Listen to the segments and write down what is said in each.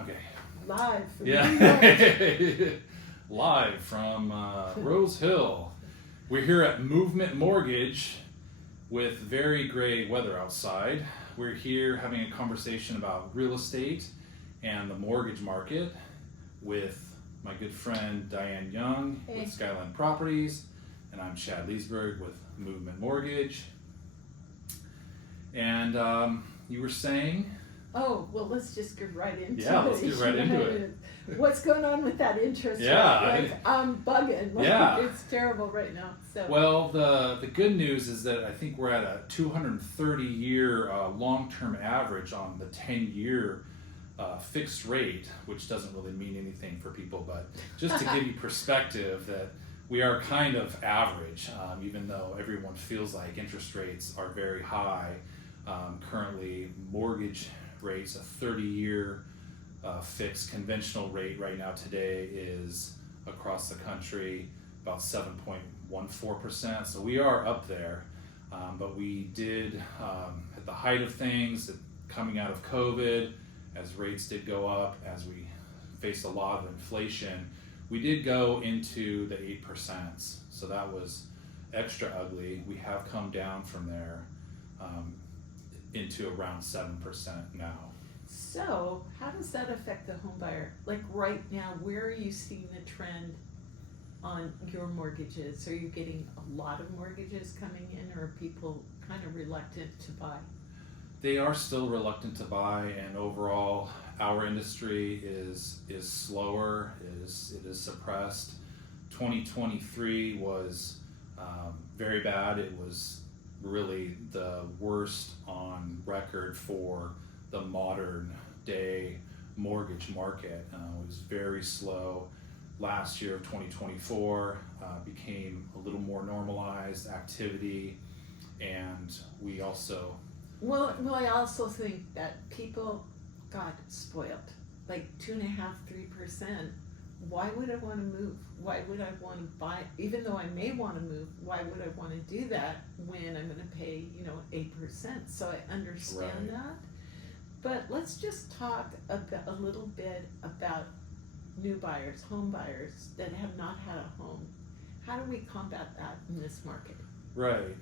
Okay. Live from Yeah. New York. Live from Rose Hill. We're here at Movement Mortgage with very gray weather outside. We're here having a conversation about real estate and the mortgage market with my good friend Diane Young Hey. with Skyline Properties, and I'm Chad Leesburg with Movement Mortgage. And you were saying? Oh, well, let's just get right into it. Yeah, let's get right into it. What's going on with that interest Yeah, rate? Like, I'm bugging. Like, yeah. It's terrible right now. So. Well, the good news is that I think we're at a 230-year long-term average on the 10-year fixed rate, which doesn't really mean anything for people, but just to give you perspective that we are kind of average, even though everyone feels like interest rates are very high. Currently, mortgage rates, a 30-year fixed conventional rate right now today is across the country about 7.14%. So we are up there, but we did at the height of things, coming out of COVID, as rates did go up, as we faced a lot of inflation, we did go into the 8%. So that was extra ugly. We have come down from there into around 7% now. So, how does that affect the home buyer? Like right now, where are you seeing the trend on your mortgages? Are you getting a lot of mortgages coming in, or are people kind of reluctant to buy? They are still reluctant to buy, and overall, our industry is slower. It is suppressed. 2023 was very bad. It was really the worst on record for the modern day mortgage market. It was very slow. Last year of 2024 became a little more normalized activity, and we also... Well, I also think that people got spoiled, like 2.5%, 3%. Why would I want to move? Why would I want to buy? Even though I may want to move, why would I want to do that when I'm going to pay, 8%? So I understand that. But let's just talk a little bit about new buyers, home buyers that have not had a home. How do we combat that in this market? Right.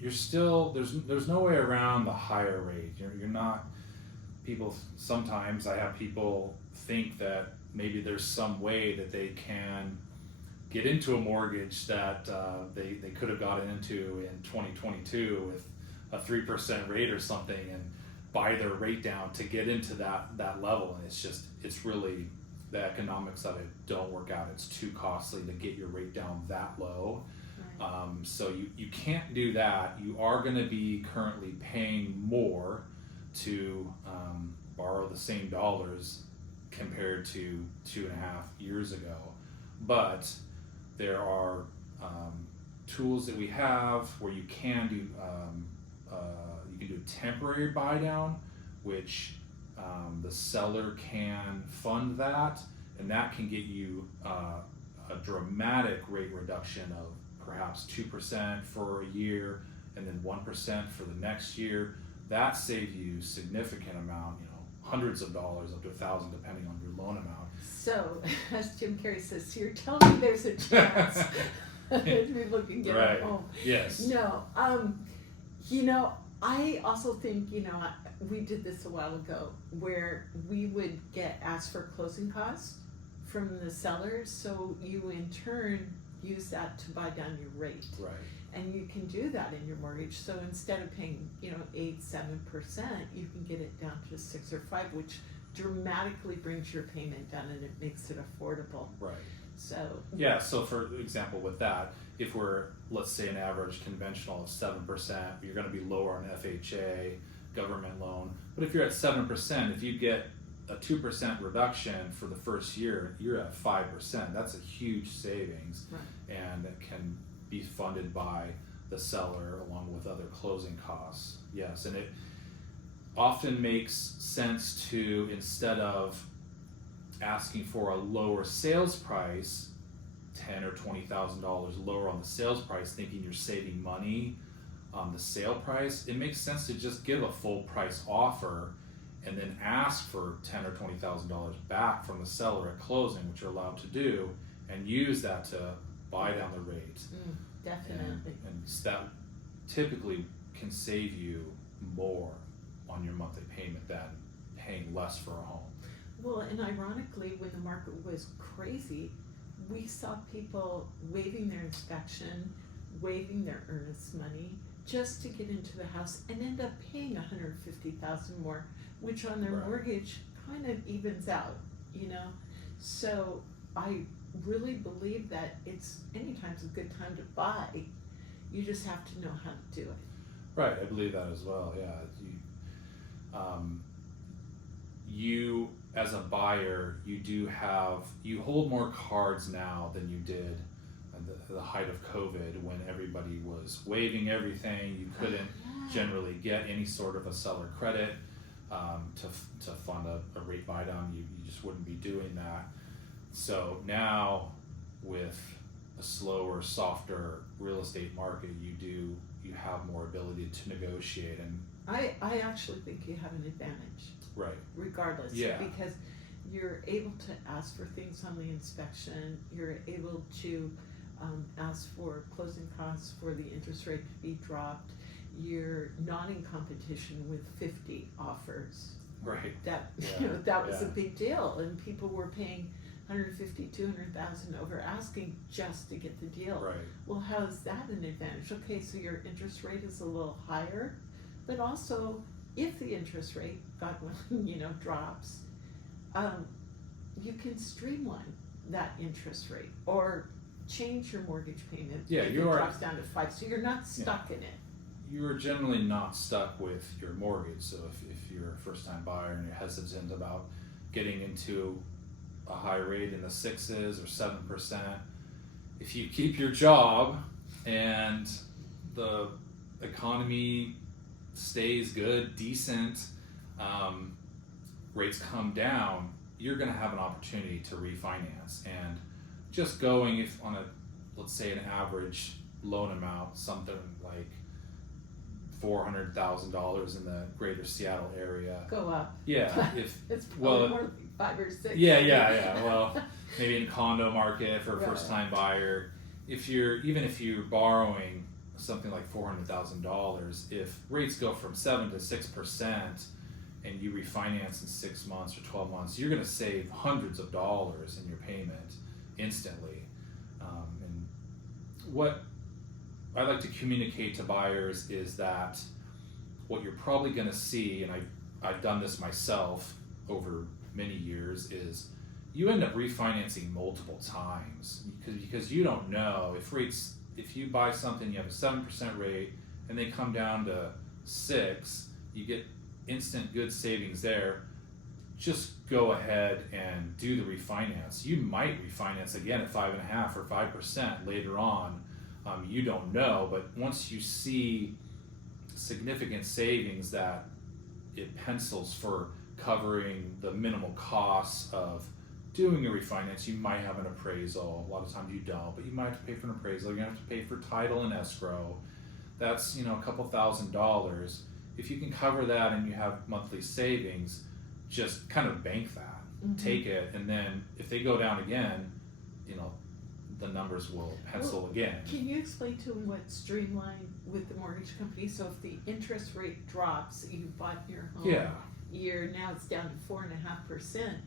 You're still, there's no way around the higher rate. You're not, people, sometimes I have people think that maybe there's some way that they can get into a mortgage that they could have gotten into in 2022 with a 3% rate or something, and buy their rate down to get into that level. And it's really, the economics of it don't work out. It's too costly to get your rate down that low. So you can't do that. You are going to be currently paying more to borrow the same dollars compared to 2.5 years ago. But there are tools that we have where you can do a temporary buy down, which the seller can fund that, and that can get you a dramatic rate reduction of perhaps 2% for a year and then 1% for the next year. That saves you significant amount, hundreds of dollars up to $1,000 depending on your loan amount. So, as Jim Carrey says, so you're telling me there's a chance that people can get a home. Yes. No, I also think, we did this a while ago where we would get asked for closing costs from the sellers, so you in turn use that to buy down your rate. Right. And you can do that in your mortgage. So instead of paying, 8-7%, you can get it down to 6 or 5, which dramatically brings your payment down and it makes it affordable. Right. So yeah. So for example, with that, if we're, let's say, an average conventional of 7%, you're going to be lower on FHA, government loan. But if you're at 7%, if you get a 2% reduction for the first year, you're at 5%. That's a huge savings, and it can be funded by the seller along with other closing costs. Yes, and it often makes sense to, instead of asking for a lower sales price, $10,000 or $20,000 lower on the sales price, thinking you're saving money on the sale price, it makes sense to just give a full price offer and then ask for $10,000 or $20,000 back from the seller at closing, which you're allowed to do, and use that to buy down the rate. Definitely. And that typically can save you more on your monthly payment than paying less for a home. Well, and ironically, when the market was crazy, we saw people waiving their inspection, waiving their earnest money just to get into the house and end up paying $150,000 more, which on their Right. mortgage kind of evens out, you know? So I really believe that anytime's a good time to buy. You just have to know how to do it. Right, I believe that as well. Yeah, you as a buyer, you hold more cards now than you did at the height of COVID, when everybody was waiving everything. You couldn't generally get any sort of a seller credit to fund a rate buy down. You just wouldn't be doing that. So now, with a slower, softer real estate market, you have more ability to negotiate. And I actually think you have an advantage. Right. Regardless. Yeah. Because you're able to ask for things on the inspection, you're able to ask for closing costs for the interest rate to be dropped, you're not in competition with 50 offers. Right. That Yeah. that was a Yeah. big deal, and people were paying $150,000, $200,000 over asking just to get the deal. Right. Well, how is that an advantage? Okay, so your interest rate is a little higher, but also if the interest rate, God willing, drops, you can streamline that interest rate or change your mortgage payment Yeah, if it drops down to 5, so you're not stuck in it. You're generally not stuck with your mortgage. So if you're a first-time buyer and you're hesitant about getting into a high rate in the 6s or 7%, if you keep your job and the economy stays good, decent, rates come down, you're going to have an opportunity to refinance. And just going, if on let's say an average loan amount, something like $400,000 in the greater Seattle area. Go up. Yeah, It's probably more like 5 or 6. Yeah. Well, maybe in condo market for a Right. first-time buyer, even if you're borrowing something like $400,000, if rates go from 7 to 6%, and you refinance in 6 months or 12 months, you're going to save hundreds of dollars in your payment instantly. And what I like to communicate to buyers is that what you're probably going to see, and I've done this myself over many years, is you end up refinancing multiple times because you don't know if you buy something, you have a 7% rate and they come down to 6, you get instant good savings there. Just go ahead and do the refinance. You might refinance again at 5.5% or 5% later on. You don't know, but once you see significant savings that it pencils for covering the minimal costs of doing a refinance, you might have an appraisal. A lot of times you don't, but you might have to pay for an appraisal. You're gonna have to pay for title and escrow. That's a couple $1,000s. If you can cover that and you have monthly savings, just kind of bank that, take it, and then if they go down again, the numbers will pencil again. Can you explain to them what streamline with the mortgage company? So if the interest rate drops, you bought your home, now it's down to 4.5%.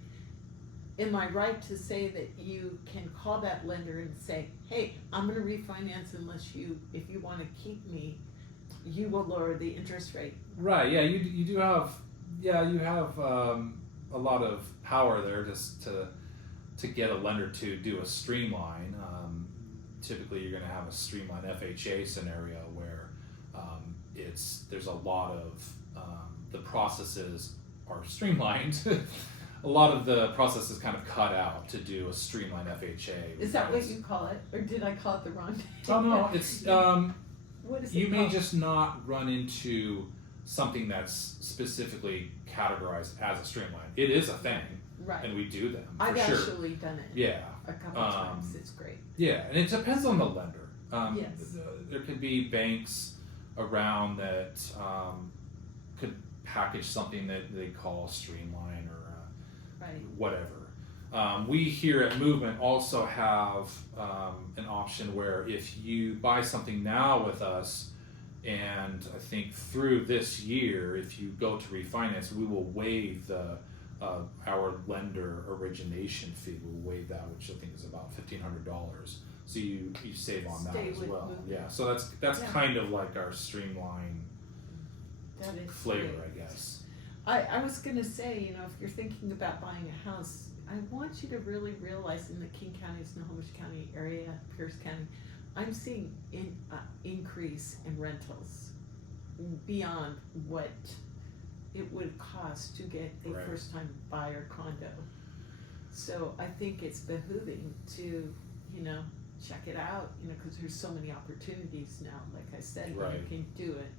Am I right to say that you can call that lender and say, hey, I'm going to refinance if you want to keep me, you will lower the interest rate? Right, yeah, you do have, you have a lot of power there just to get a lender to do a streamline. Typically you're going to have a streamline FHA scenario where there's a lot of, the processes are streamlined. A lot of the process is kind of cut out to do a streamlined FHA. Is that what you call it? Or did I call it the wrong name? Oh no, it's, what is it you may called? just not run into something that's specifically categorized as a streamline. It is a thing. Right. And we do them, for I've sure. actually done it Yeah. a couple times. It's great. Yeah, and it depends on the lender. Yes. There could be banks around that could package something that they call Streamline or Right. whatever. We here at Movement also have an option where if you buy something now with us, and I think through this year, if you go to refinance, we will waive our lender origination fee. We'll waive that, which I think is about $1,500. So you save on that Stay as with well. Movement. Yeah. So that's Yeah. kind of like our Streamline That is flavor, great. I guess. I was gonna say, you know, if you're thinking about buying a house, I want you to really realize in the King County, Snohomish County area, Pierce County, I'm seeing increase in rentals beyond what it would cost to get a Right. first-time buyer condo. So I think it's behooving to, you know, check it out, you know, because there's so many opportunities now. Like I said, Right. you can do it.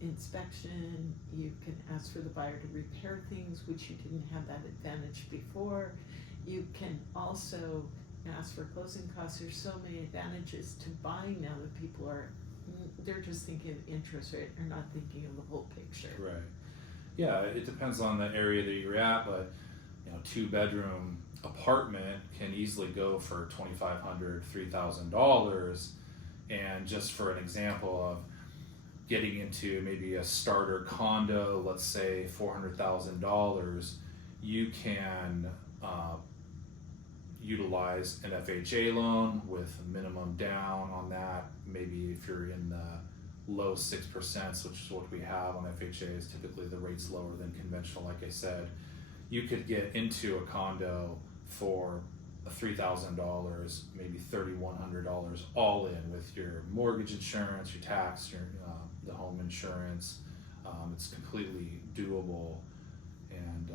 Inspection, you can ask for the buyer to repair things, which you didn't have that advantage before. You can also ask for closing costs. There's so many advantages to buying now that people they're just thinking of interest rate, they're not thinking of the whole picture. Right. Yeah, it depends on the area that you're at, but 2-bedroom apartment can easily go for $2,500, $3,000, and just for an example of getting into maybe a starter condo, let's say $400,000, you can utilize an FHA loan with a minimum down on that. Maybe if you're in the low 6%, which is what we have on FHAs, typically the rate's lower than conventional, like I said. You could get into a condo for $3,000, maybe $3,100 all in with your mortgage insurance, your tax, your the home insurance. It's completely doable, and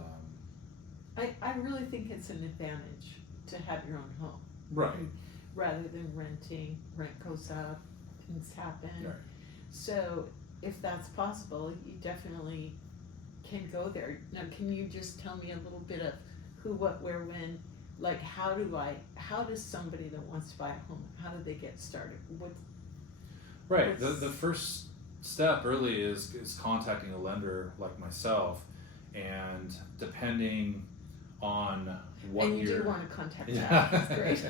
I really think it's an advantage to have your own home. right. Rather than renting, rent goes up, things happen. Right. So if that's possible, you definitely can go there. Now, can you just tell me a little bit of who, what, where, when? Like, how does somebody that wants to buy a home, how do they get started? Right. The first step really is contacting a lender like myself, and depending on what and you you're. do want to contact Yeah. that. That's great.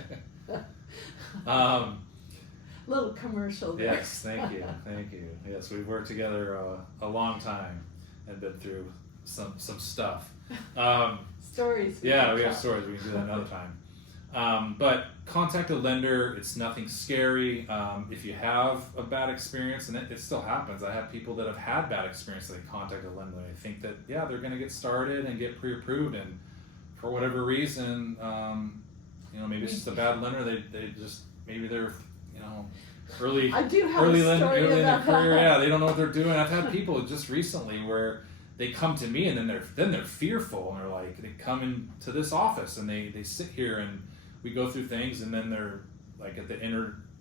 Little commercial there. Yes, thank you. Yes, we've worked together a long time and been through some stuff. Stories. Yeah, we have stories. We can do that another time. But contact a lender. It's nothing scary. If you have a bad experience, and it still happens. I have people that have had bad experience. They contact a lender. They think that they're going to get started and get pre-approved, and for whatever reason, maybe it's just a bad lender. They just maybe they're early I do have early a story in their about career. that. Yeah, they don't know what they're doing. I've had people just recently where they come to me and then they're fearful, and they're like, they come into this office and they sit here and we go through things, and then they're like at the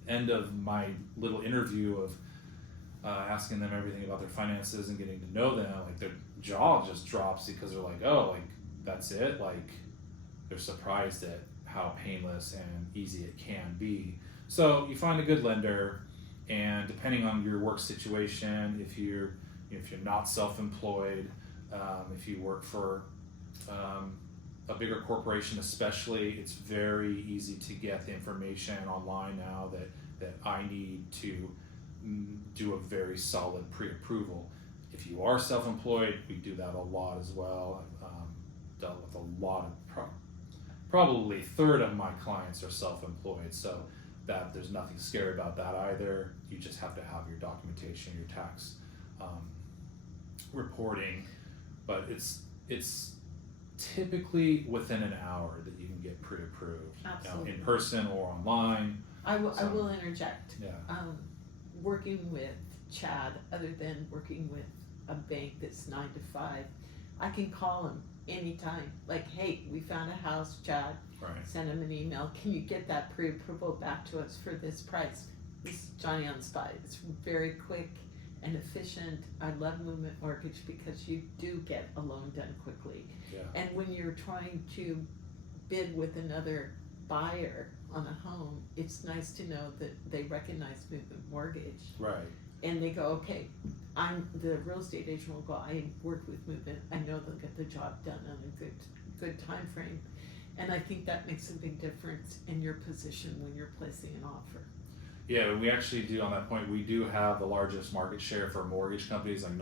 end of my little interview of asking them everything about their finances and getting to know them, like their jaw just drops because they're like, oh, like that's it. Like they're surprised at how painless and easy it can be. So you find a good lender, and depending on your work situation, if you're not self-employed, if you work for a bigger corporation especially, it's very easy to get the information online now that I need to do a very solid pre-approval. If you are self-employed, we do that a lot as well. I've dealt with a lot of probably a third of my clients are self-employed, so that there's nothing scary about that either. You just have to have your documentation, your tax reporting, but it's typically within an hour that you can get pre-approved. Absolutely. In person or online. I will interject. Yeah. Working with Chad, other than working with a bank that's 9 to 5, I can call him anytime. Like, hey, we found a house, Chad. Right. Send him an email. Can you get that pre-approval back to us for this price? This is Johnny on the spot. It's very quick and efficient. I love Movement Mortgage because you do get a loan done quickly. Yeah. And when you're trying to bid with another buyer on a home, it's nice to know that they recognize Movement Mortgage. Right. And they go, okay, I'm the real estate agent will go, I work with move-in, I know they'll get the job done on a good time frame. And I think that makes a big difference in your position when you're placing an offer. Yeah, we actually do, on that point, we do have the largest market share for mortgage companies, like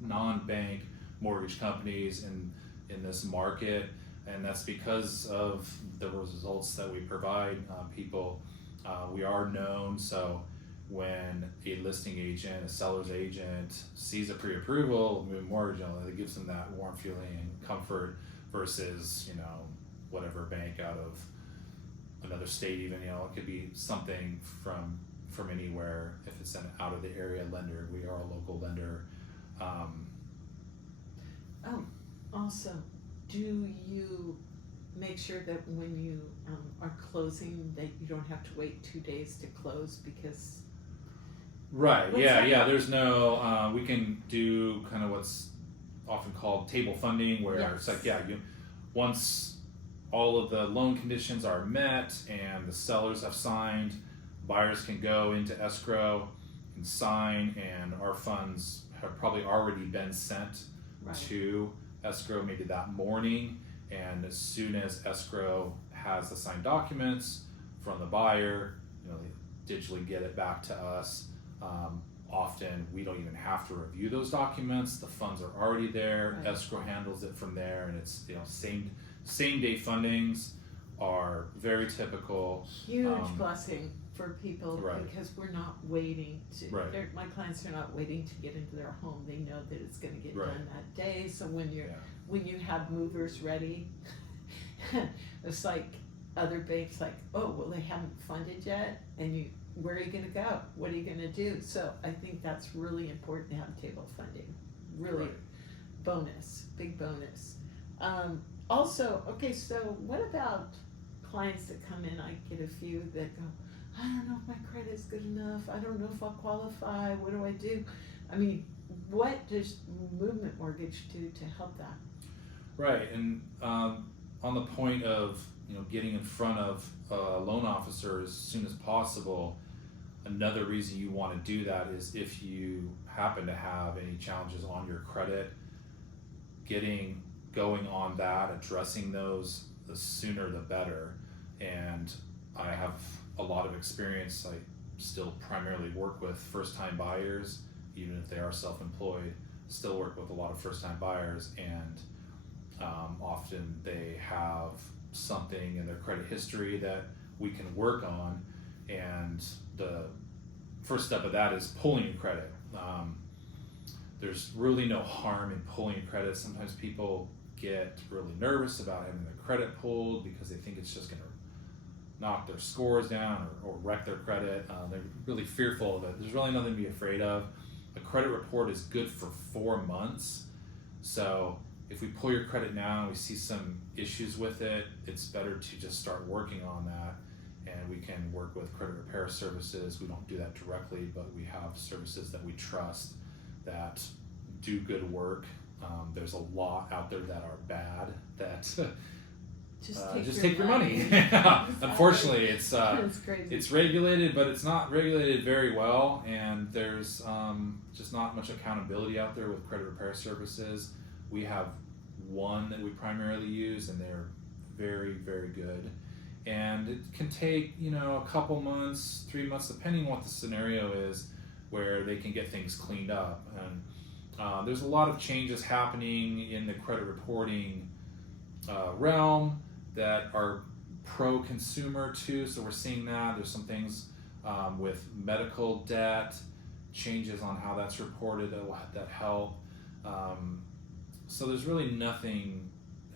non-bank mortgage companies in this market, and that's because of the results that we provide people. We are known, so when a listing agent, a seller's agent sees a pre-approval mortgage, it gives them that warm feeling and comfort versus, whatever bank out of another state, even, it could be something from anywhere. If it's an out of the area lender, we are a local lender. Also, do you make sure that when you are closing that you don't have to wait 2 days to close because Right. What's Yeah. that? Yeah. There's no. We can do kind of what's often called table funding, where it's Yes. like, once all of the loan conditions are met and the sellers have signed, buyers can go into escrow and sign, and our funds have probably already been sent Right. to escrow maybe that morning. And as soon as escrow has the signed documents from the buyer, they digitally get it back to us. Often we don't even have to review those documents. The funds are already there. Right. Escrow handles it from there, and it's same day fundings are very typical. Huge blessing for people Right. because we're not waiting to. Right. My clients are not waiting to get into their home. They know that it's going to get Right. done that day. So when Yeah. you have movers ready, it's like other banks like, oh well, they haven't funded yet, and where are you going to go? What are you going to do? So I think that's really important to have table funding. Really, Right. big bonus. Also, okay, so what about clients that come in? I get a few that go, I don't know if my credit's good enough. I don't know if I'll qualify. What do I do? I mean, what does movement mortgage do to help that? Right. And on the point of getting in front of a loan officer as soon as possible, another reason you want to do that is if you happen to have any challenges on your credit, getting going on that, addressing those, the sooner the better. And I have a lot of experience. I still primarily work with first-time buyers, even if they are self-employed, still work with a lot of first-time buyers, and often they have something in their credit history that we can work on, and the first step of that is pulling your credit. There's really no harm in pulling your credit. Sometimes people get really nervous about having their credit pulled because they think it's just going to knock their scores down or wreck their credit. They're really fearful of it. There's really nothing to be afraid of. A credit report is good for 4 months. So if we pull your credit now and we see some issues with it, it's better to just start working on that. And we can work with credit repair services. We don't do that directly, but we have services that we trust that do good work. There's a lot out there that are bad that just take your money. Unfortunately, it's crazy. It's regulated, but it's not regulated very well, and there's just not much accountability out there with credit repair services. We have one that we primarily use, and they're very, very good. And it can take a couple months, 3 months, depending on what the scenario is, where they can get things cleaned up. And there's a lot of changes happening in the credit reporting realm that are pro-consumer too, so we're seeing that. There's some things with medical debt, changes on how that's reported that help. So there's really nothing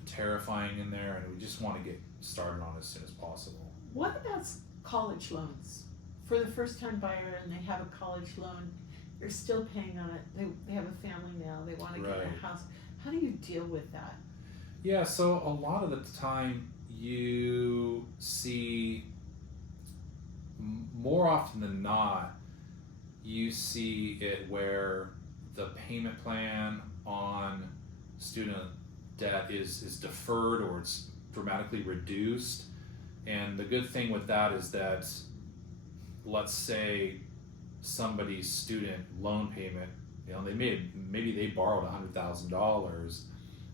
terrifying in there, and we just want to get started on it as soon as possible. What about college loans? For the first-time buyer and they have a college loan, they're still paying on it. They have a family now. They want to get Right. a house. How do you deal with that? Yeah, so a lot of the time you see, more often than not, you see it where the payment plan on student debt is deferred or it's dramatically reduced. And the good thing with that is that, let's say somebody's student loan payment You know, maybe they borrowed $100,000,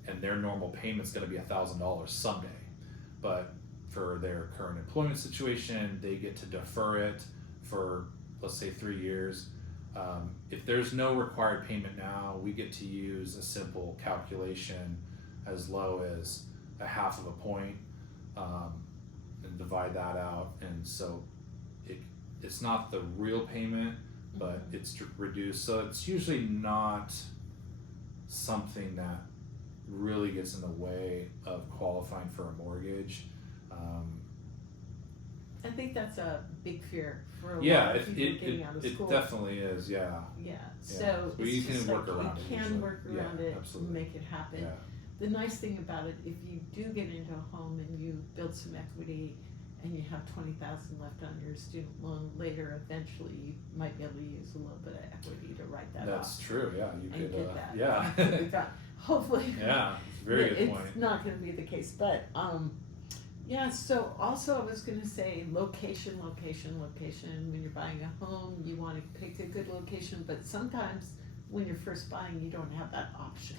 and their normal payment's going to be $1,000 someday, but for their current employment situation, they get to defer it for, let's say, 3 years. If there's no required payment now, we get to use a simple calculation as low as a half of a point, and divide that out. And so it's not the real payment, but it's reduced. So it's usually not something that really gets in the way of qualifying for a mortgage. I think that's a big fear for a Yeah, lot of people getting out of it school. definitely is. Yeah. Yeah, Yeah. so But it's you just can work around it you can usually. work Yeah, around it, absolutely. make it happen. Yeah. The nice thing about it, if you do get into a home and you build some equity and you have 20,000 left on your student loan later, eventually you might be able to use a little bit of equity to write that off. That's true. Yeah, you And could. get that. Yeah. Hopefully. Yeah. Very good point. It's not gonna be the case, but, yeah, so also I was gonna say location, when you're buying a home, you wanna pick a good location, but sometimes when you're first buying, you don't have that option.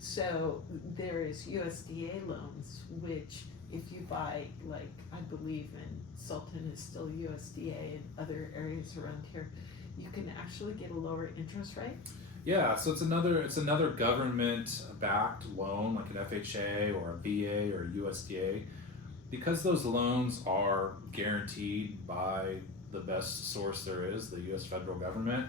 So there is USDA loans, which if you buy, like, I believe in Sultan is still USDA and other areas around here, you can actually get a lower interest rate. Yeah, so it's another government-backed loan, like an FHA or a VA or USDA, because those loans are guaranteed by the best source there is, the U.S. federal government.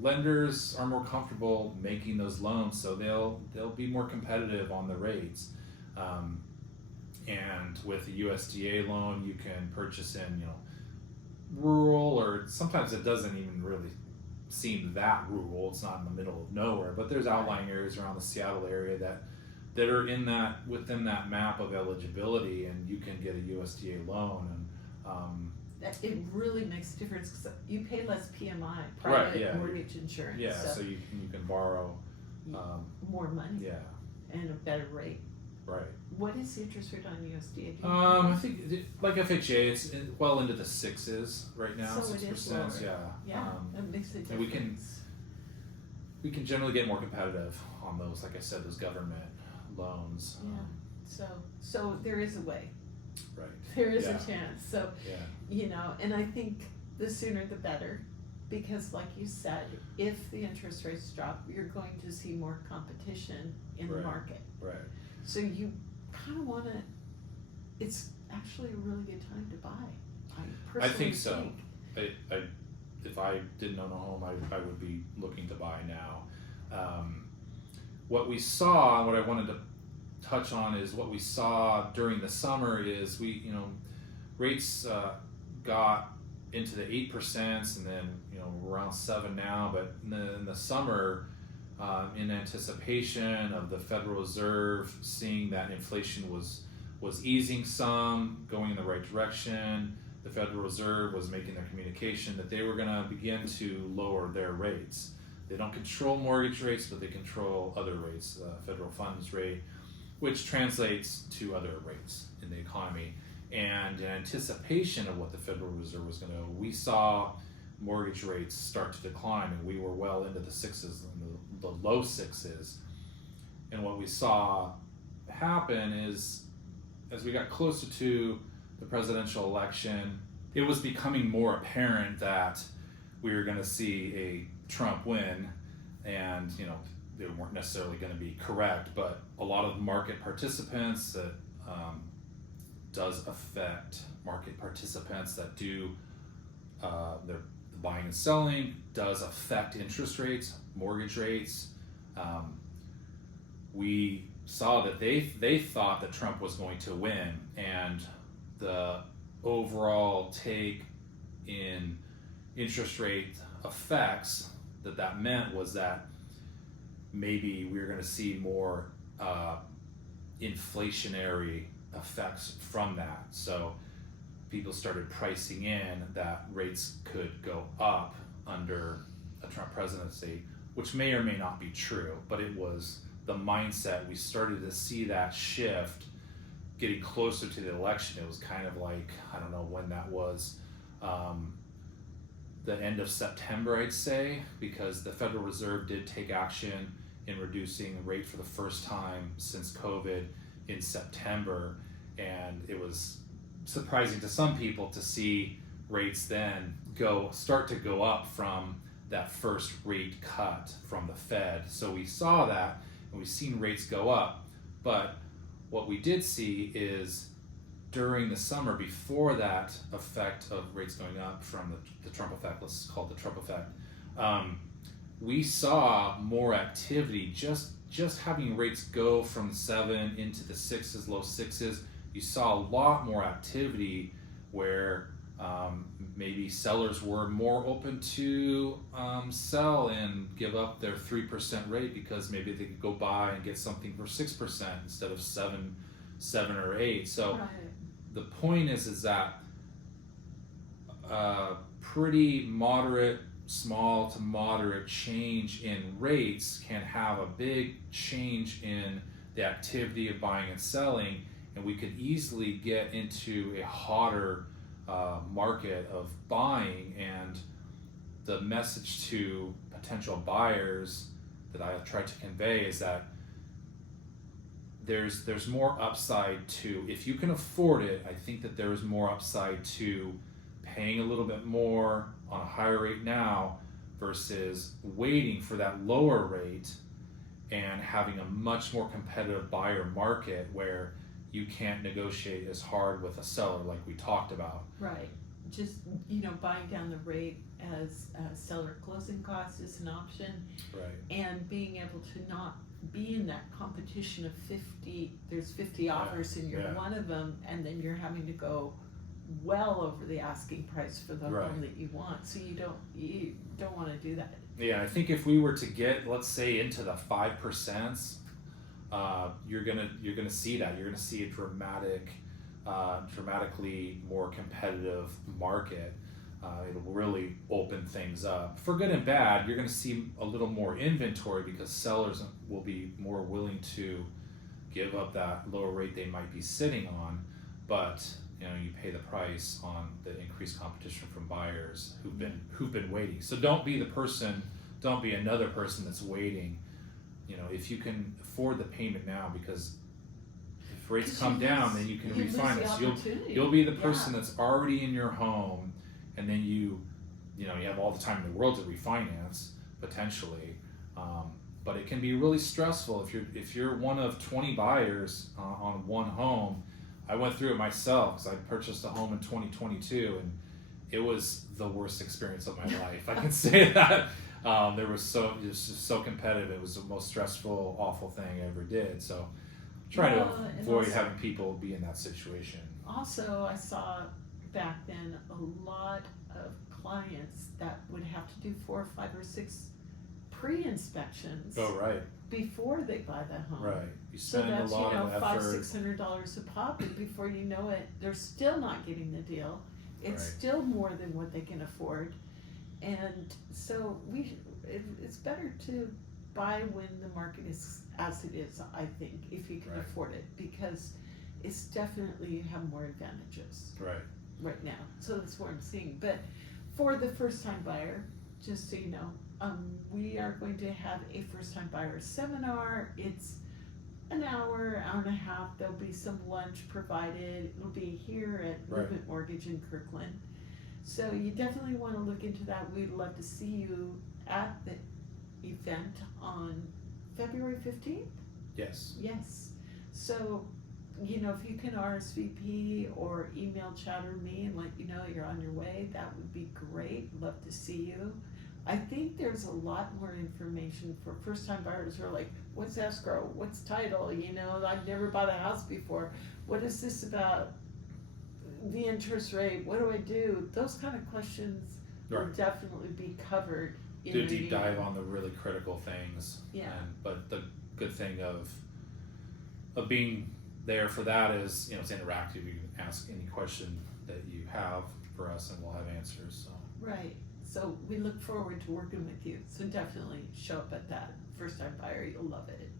Lenders are more comfortable making those loans, so they'll be more competitive on the rates. And with a USDA loan, you can purchase in, rural, or sometimes it doesn't even really seem that rural. It's not in the middle of nowhere, but there's outlying areas around the Seattle area that are within that map of eligibility, and you can get a USDA loan. And it really makes a difference because you pay less PMI, private mortgage insurance. Yeah, so you can borrow more money. Yeah. And a better rate. Right. What is the interest rate on USDA? I think like FHA, it's well into the 6s right now. So 6%. it is lower. Yeah. Yeah, that makes a difference. And we can generally get more competitive on those. Like I said, those government loans. Yeah. So there is a way. Right. There is a chance. So yeah. And I think the sooner the better, because like you said, if the interest rates drop, you're going to see more competition in the market. Right. So you kind of want to. It's actually a really good time to buy. I personally think so. If I didn't own a home, I would be looking to buy now. What we saw, what I wanted to touch on is what we saw during the summer is rates got into the 8%, and then around 7 now. But in the summer, in anticipation of the Federal Reserve seeing that inflation was easing some, going in the right direction, the Federal Reserve was making their communication that they were going to begin to lower their rates. They don't control mortgage rates, but they control other rates, federal funds rate, which translates to other rates in the economy. And in anticipation of what the Federal Reserve was going to do, we saw mortgage rates start to decline, and we were well into the 6s and the low 6s. And what we saw happen is, as we got closer to the presidential election, it was becoming more apparent that we were going to see a Trump win, and they weren't necessarily going to be correct, but a lot of market participants that does affect market participants that do their buying and selling does affect interest rates, mortgage rates. We saw that they thought that Trump was going to win, and the overall take in interest rate effects that meant was that maybe we were going to see more inflationary effects from that. So people started pricing in that rates could go up under a Trump presidency, which may or may not be true, but it was the mindset. We started to see that shift getting closer to the election. It was kind of like, I don't know when that was, the end of September, I'd say, because the Federal Reserve did take action in reducing the rate for the first time since COVID in September, and it was surprising to some people to see rates then start to go up from that first rate cut from the Fed. So we saw that, and we've seen rates go up, but what we did see is during the summer, before that effect of rates going up from the Trump effect, let's call it the Trump effect, we saw more activity. Just having rates go from 7 into the 6s, low 6s, you saw a lot more activity where maybe sellers were more open to sell and give up their 3% rate because maybe they could go buy and get something for 6% instead of 7 or 8. So Right. the point is that pretty moderate, small to moderate change in rates can have a big change in the activity of buying and selling, and we could easily get into a hotter market of buying. And the message to potential buyers that I have tried to convey is that there's more upside to, if you can afford it, I think that there is more upside to paying a little bit more on a higher rate now versus waiting for that lower rate and having a much more competitive buyer market where you can't negotiate as hard with a seller like we talked about. Right. Just, buying down the rate as seller closing cost is an option, Right. and being able to not be in that competition of 50, there's 50 offers and you're one of them, and then you're having to go well over the asking price for the Right. home that you want. So you don't want to do that. Yeah, I think if we were to get, let's say, into the 5%, you're gonna see that. You're gonna see a dramatically more competitive market. It'll really open things up for good and bad. You're gonna see a little more inventory because sellers will be more willing to give up that lower rate they might be sitting on, but you pay the price on the increased competition from buyers who've been waiting. So don't be another person that's waiting. If you can afford the payment now, because if rates come down, then you can refinance. You'll be the person that's already in your home, and then you have all the time in the world to refinance potentially. But it can be really stressful if you're one of 20 buyers on one home. I went through it myself because I purchased a home in 2022, and it was the worst experience of my life. I can say that. It was just so competitive. It was the most stressful, awful thing I ever did. So try to avoid having people be in that situation. Also, I saw back then a lot of clients that would have to do 4, 5, or 6 pre-inspections. Oh, right. Before they buy the home. Right. You So spend that's a lot of effort. $500-$600 a pop, and before you know it, they're still not getting the deal. It's Right. still more than what they can afford, and so it's better to buy when the market is as it is. I think if you can Right. afford it, because it's definitely, you have more advantages right now. So that's what I'm seeing. But for the first time buyer, just so you know, we are going to have a first time buyer seminar. It's an hour and a half. There'll be some lunch provided. It'll be here at Right. Movement Mortgage in Kirkland. So you definitely want to look into that. We'd love to see you at the event on February 15th. Yes. Yes. So, if you can RSVP or email chatter me and let you know you're on your way, that would be great. Love to see you. I think there's a lot more information for first time buyers who are like, what's escrow? What's title? I've never bought a house before. What is this about? The interest rate? What do I do? Those kind of questions will Right. definitely be covered in Do a the deep dive on the really critical things. Yeah. But the good thing of being there for that is, it's interactive. You can ask any question that you have for us, and we'll have answers. So. Right. So we look forward to working with you. So definitely show up at that first time buyer. You'll love it.